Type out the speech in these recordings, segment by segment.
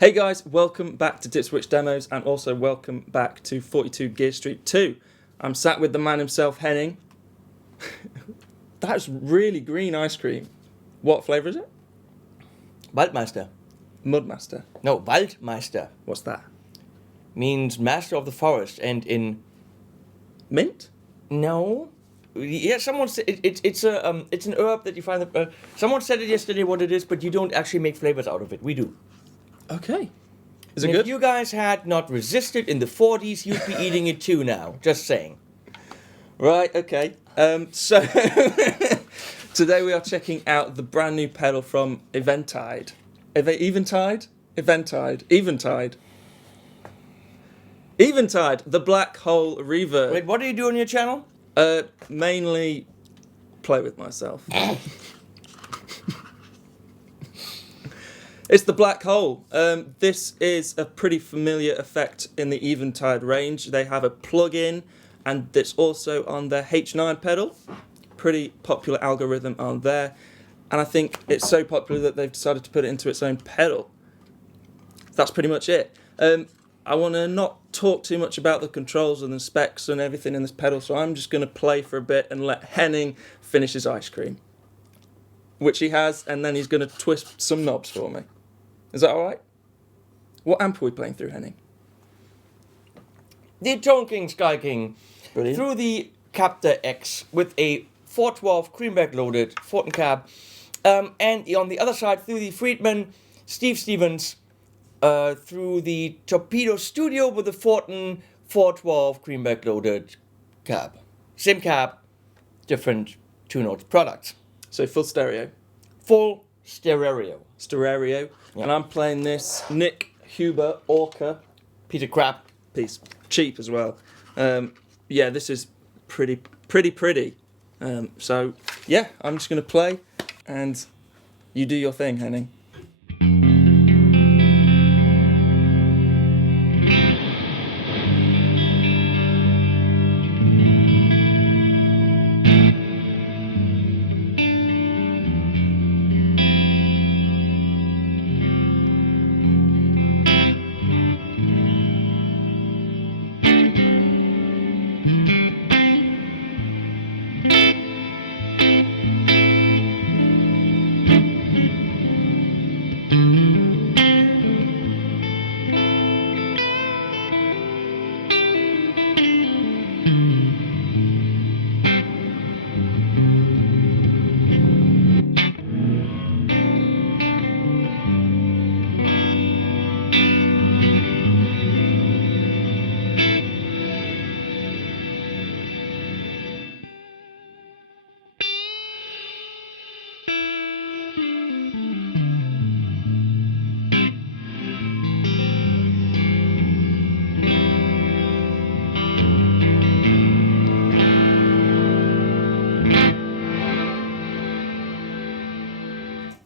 Hey guys, welcome back to Dipswitch Demos and also welcome back to 42 Gear Street 2. I'm sat with the man himself, Henning. That's really green ice cream. What flavour is it? Waldmeister. Mudmaster. No, Waldmeister What's that? means master of the forest, and in Mint? no, yeah, someone said it's an herb that you find. Someone said it yesterday what it is, but you don't actually make flavors out of it. We do. Okay. Is it And good? if you guys had not resisted in the 40s, you'd be eating it too now. Just saying. Right, okay. So today we are checking out the brand new pedal from Eventide. Eventide? Eventide, the Blackhole reverb. Wait, what do you do on your channel? Mainly play with myself. It's the Black Hole. This is a pretty familiar effect in the Eventide range. They have a plug-in, and it's also on their H9 pedal. Pretty popular algorithm on there. And I think it's so popular that they've decided to put it into its own pedal. That's pretty much it. I want to not talk too much about the controls and the specs and everything in this pedal, so I'm just going to play for a bit and let Henning finish his ice cream. Which he has, and then he's going to twist some knobs for me. Is that alright? What amp are we playing through, Henning? The Tone King Sky King. Brilliant. Through the Captor X with a 412 creamback loaded Fortin cab. And on the other side, through the Friedman Steve Stevens, through the Torpedo Studio with the Fortin 412 creamback loaded cab. Same cab, different 2-note products. So full stereo. Full stereo. Stereo. Yeah. And I'm playing this Nick Huber Orca Piece of crap. piece. Cheap as well. Yeah, this is pretty. So, yeah, I'm just going to play and you do your thing, Henning.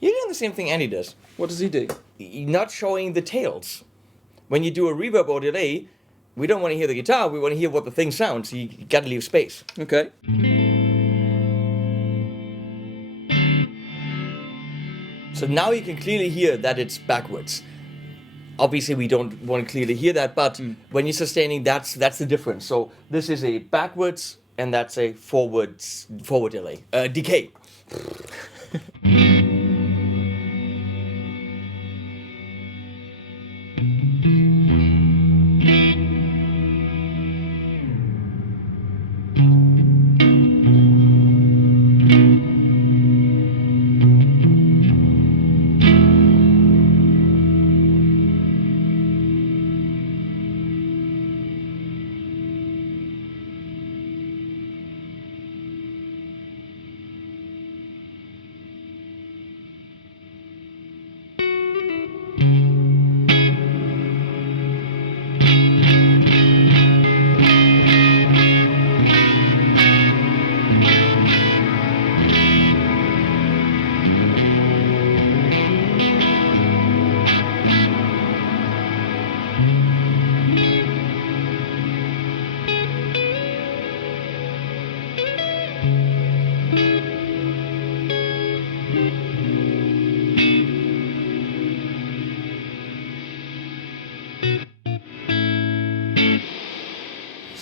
You're doing the same thing Andy does. What does he do? You're not showing the tails. When you do a reverb or delay, we don't want to hear the guitar, we want to hear what the thing sounds. So you gotta leave space. Okay. So now you can clearly hear that it's backwards. Obviously we don't want to clearly hear that, but when you're sustaining, that's the difference. So this is a backwards and that's a forward delay. Decay.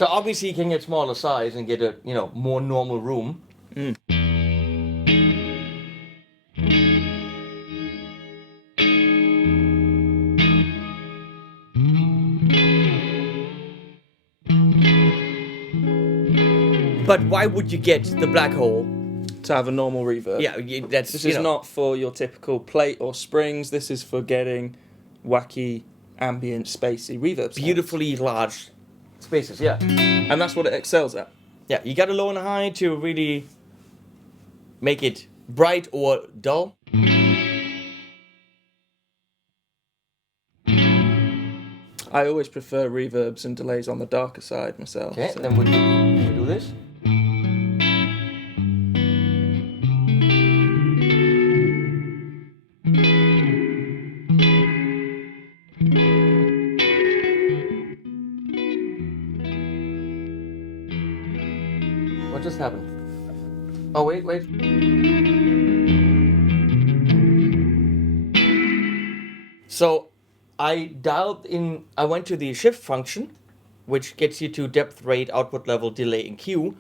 So obviously you can get smaller size and get a more normal room. But why would you get the Blackhole? To have a normal reverb. Yeah, that's This is not for your typical plate or springs. This is for getting wacky, ambient, spacey reverb sounds. beautifully large spaces. Yeah, And that's what it excels at. yeah. You got to low and high to really make it bright or dull. I always prefer reverbs and delays on the darker side myself. Okay, so. then we do this. What just happened? Oh, wait. So, I went to the shift function, which gets you to depth, rate, output level, delay, and Q,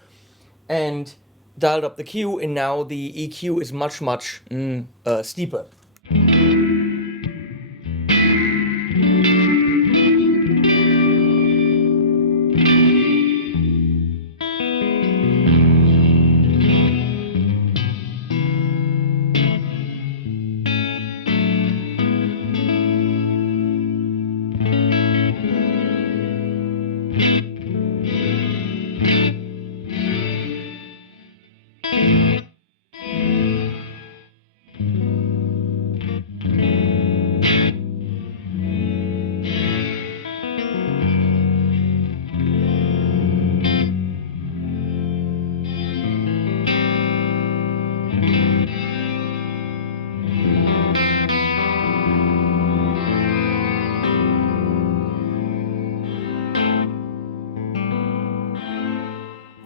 and dialed up the Q, and now the EQ is much steeper.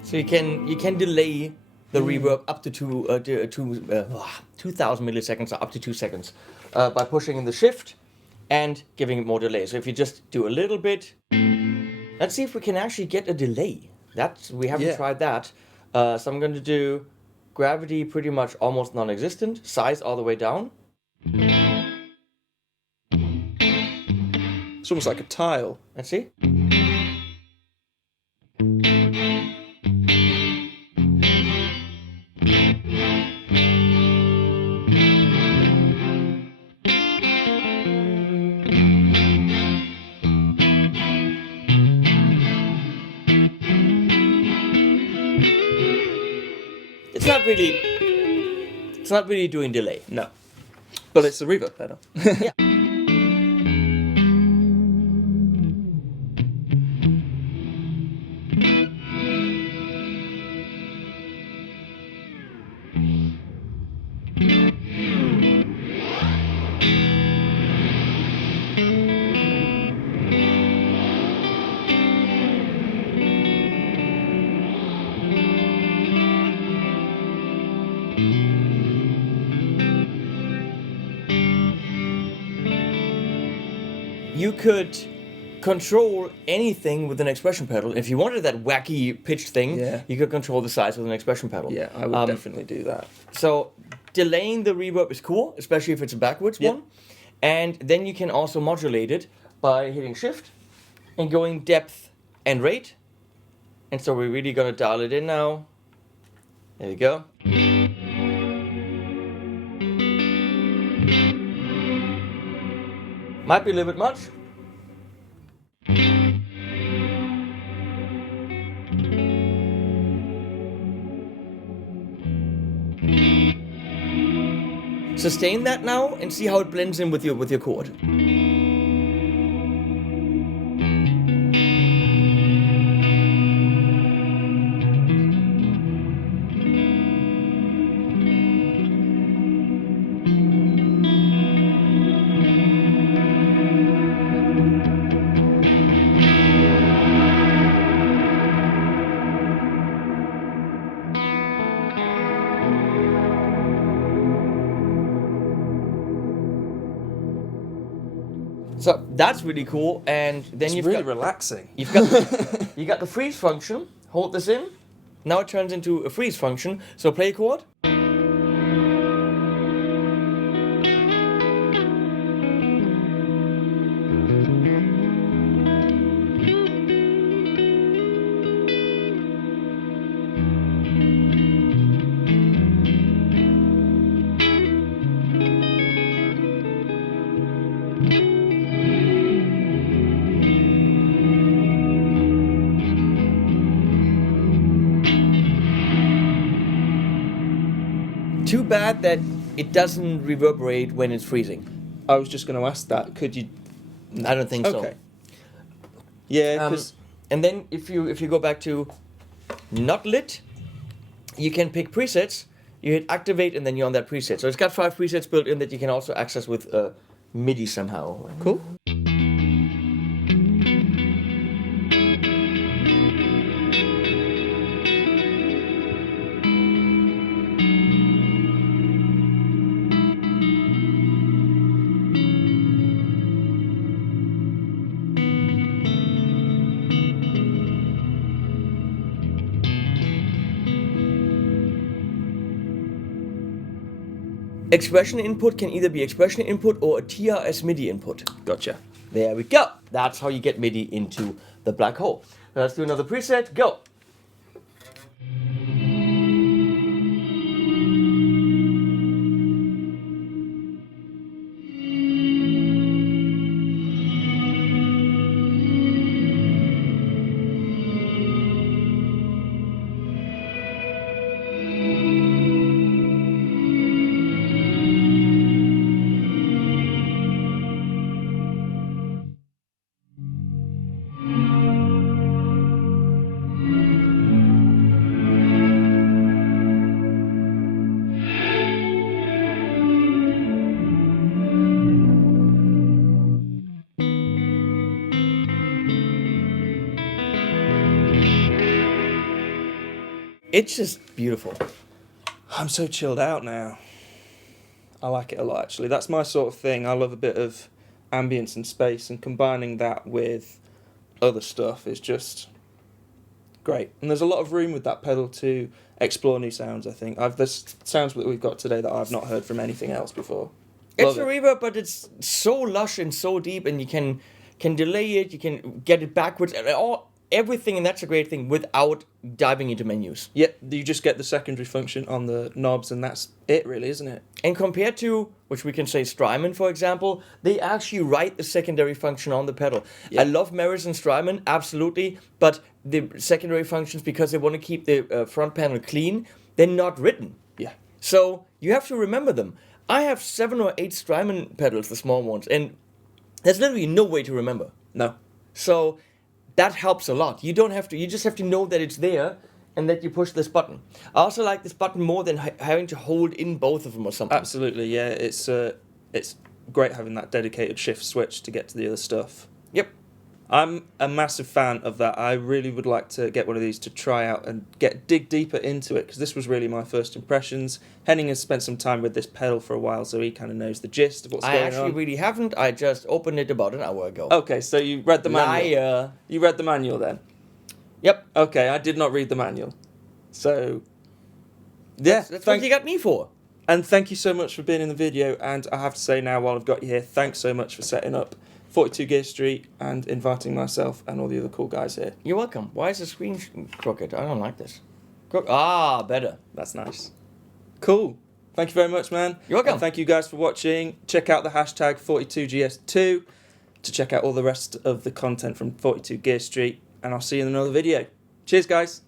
So you can delay the reverb up to 2,000 milliseconds or up to 2 seconds by pushing in the shift and giving it more delay. So if you just do a little bit, let's see if we can actually get a delay. We haven't tried that. So I'm going to do gravity pretty much almost non-existent, size all the way down. It's almost like a tile. Let's see. It's not really doing delay. No. But it's a reverb pedal. Yeah. You could control anything with an expression pedal. If you wanted that wacky pitch thing, you could control the size with an expression pedal. Yeah, I would definitely do that. So delaying the reverb is cool, especially if it's a backwards one. And then you can also modulate it by hitting shift and going depth and rate. And so we're really gonna dial it in now. There you go. Might be a little bit much. Sustain that now and see how it blends in with your chord. So that's really cool. And then It's you've really got relaxing. you've got you got the freeze function. Hold this in. Now it turns into a freeze function. So play a chord. Too bad that it doesn't reverberate when it's freezing. I was just going to ask that. Could you? I don't think so. Okay. Yeah, because And then if you go back to not lit, you can pick presets. You hit activate and then you're on that preset. So it's got 5 presets built in that you can also access with MIDI somehow. cool. Expression input can either be expression input or a TRS MIDI input. Gotcha. There we go. That's how you get MIDI into the black hole. Let's do another preset. Go. It's just beautiful. I'm so chilled out now. I like it a lot, actually. That's my sort of thing. I love a bit of ambience and space, and combining that with other stuff is just great. And there's a lot of room with that pedal to explore new sounds, I think. There's sounds that we've got today that I've not heard from anything else before. It's Love a it. reverb, but it's so lush and so deep, and you can delay it, you can get it backwards, and everything, and that's a great thing, without diving into menus. Yep, you just get the secondary function on the knobs, and that's it, really, isn't it? And compared to, which we can say Strymon, for example, they actually write the secondary function on the pedal. Yeah. I love Maris and Strymon, absolutely, but the secondary functions, because they want to keep the front panel clean, they're not written. Yeah. So you have to remember them. I have 7 or 8 Strymon pedals, the small ones, and there's literally no way to remember. No. So that helps a lot. You just have to know that it's there and that you push this button. I also like this button more than having to hold in both of them or something. Absolutely, yeah. It's great having that dedicated shift switch to get to the other stuff. Yep. I'm a massive fan of that. I really would like to get one of these to try out and dig deeper into it, because this was really my first impressions. Henning has spent some time with this pedal for a while, so he kind of knows the gist of what's I going actually on. really haven't. I just opened it about an hour ago. Okay, so you read the manual. Liar. You read the manual then? Yep. Okay, I did not read the manual. So, yeah. That's what you got me for. And thank you so much for being in the video. And I have to say now, while I've got you here, thanks so much for setting up 42 Gear Street and inviting myself and all the other cool guys here. You're welcome. Why is the screen crooked? I don't like this. Better. That's nice. Cool. Thank you very much, man. You're welcome. And thank you guys for watching. Check out the hashtag 42GS2 to check out all the rest of the content from 42 Gear Street. And I'll see you in another video. Cheers, guys.